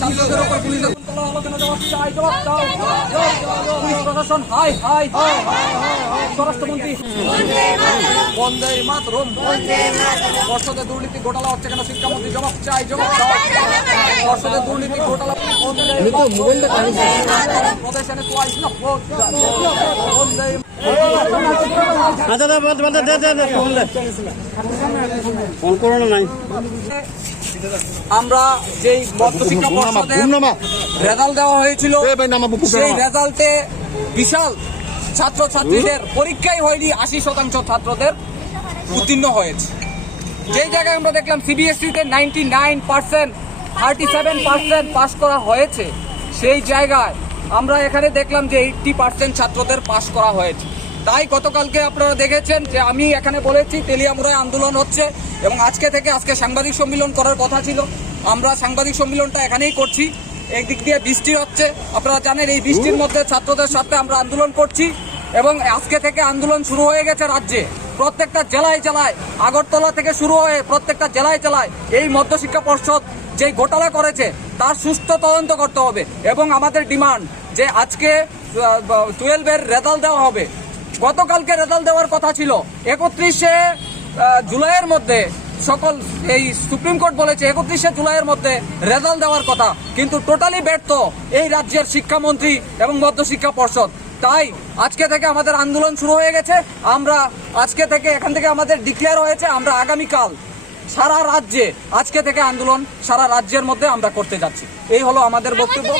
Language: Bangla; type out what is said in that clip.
ছাত্রদের উপর পুলিশ আলোচনা জবাব চাই, জবাব দাও। পুলিশ প্রশাসন হাই হাই, স্বরাষ্ট্রমন্ত্রী বন্দে মাতরম। পর্ষদের দুর্নীতি ঘোটালা হচ্ছে কেন? শিক্ষামন্ত্রী জবাব চাই, জবাব দাও। পর্ষদের দুর্নীতি ঘোটালা প্রদেশ এনে টোয়াইস না বন্দে। আমরা যেই মধ্যশিক্ষা পর্ষদের রেজাল্ট দেওয়া হয়েছিল, সেই রেজাল্টে বিশাল ছাত্রছাত্রীদের পরীক্ষাই হয়নি, 80% ছাত্রদের উত্তীর্ণ হয়েছে। যেই জায়গায় আমরা দেখলাম সিবিএসইতে 99%, 37% পাস করা হয়েছে, সেই জায়গায় আমরা এখানে দেখলাম যে 80% ছাত্রদের পাস করা হয়েছে। তাই গতকালকে আপনারা দেখেছেন যে আমি এখানে বলেছি তেলিয়ামুড়ায় আন্দোলন হচ্ছে এবং আজকে সাংবাদিক সম্মেলন করার কথা ছিল। আমরা সাংবাদিক সম্মেলনটা এখানেই করছি। একদিক দিয়ে বৃষ্টি হচ্ছে, আপনারা জানেন এই বৃষ্টির মধ্যে ছাত্রদের সাথে আমরা আন্দোলন করছি এবং আজকে থেকে আন্দোলন শুরু হয়ে গেছে রাজ্যে। প্রত্যেকটা জেলায় জেলায়, আগরতলা থেকে শুরু হয়ে প্রত্যেকটা জেলায় জেলায় এই মধ্যশিক্ষা পর্ষদ যেই ঘোটালা করেছে তার সুষ্ঠু তদন্ত করতে হবে এবং আমাদের ডিমান্ড যে আজকে 12-এর রেজাল্ট দেওয়া হবে। গতকালকে রেজাল্ট দেওয়ার কথা ছিল 31শে জুলাইয়ের মধ্যে, সকল এই সুপ্রিম কোর্ট বলেছে 31শে জুলাইয়ের মধ্যে রেজাল্ট দেওয়ার কথা, কিন্তু টোটালি ব্যর্থ এই রাজ্যের শিক্ষামন্ত্রী এবং মধ্যশিক্ষা পর্ষদ। তাই আজকে থেকে আমাদের আন্দোলন শুরু হয়ে গেছে। আমরা আজকে থেকে এখান থেকে আমাদের ডিক্লেয়ার হয়েছে, আমরা আগামীকাল সারা রাজ্যে আজকে থেকে আন্দোলন সারা রাজ্যের মধ্যে আমরা করতে যাচ্ছি। এই হলো আমাদের বক্তব্য।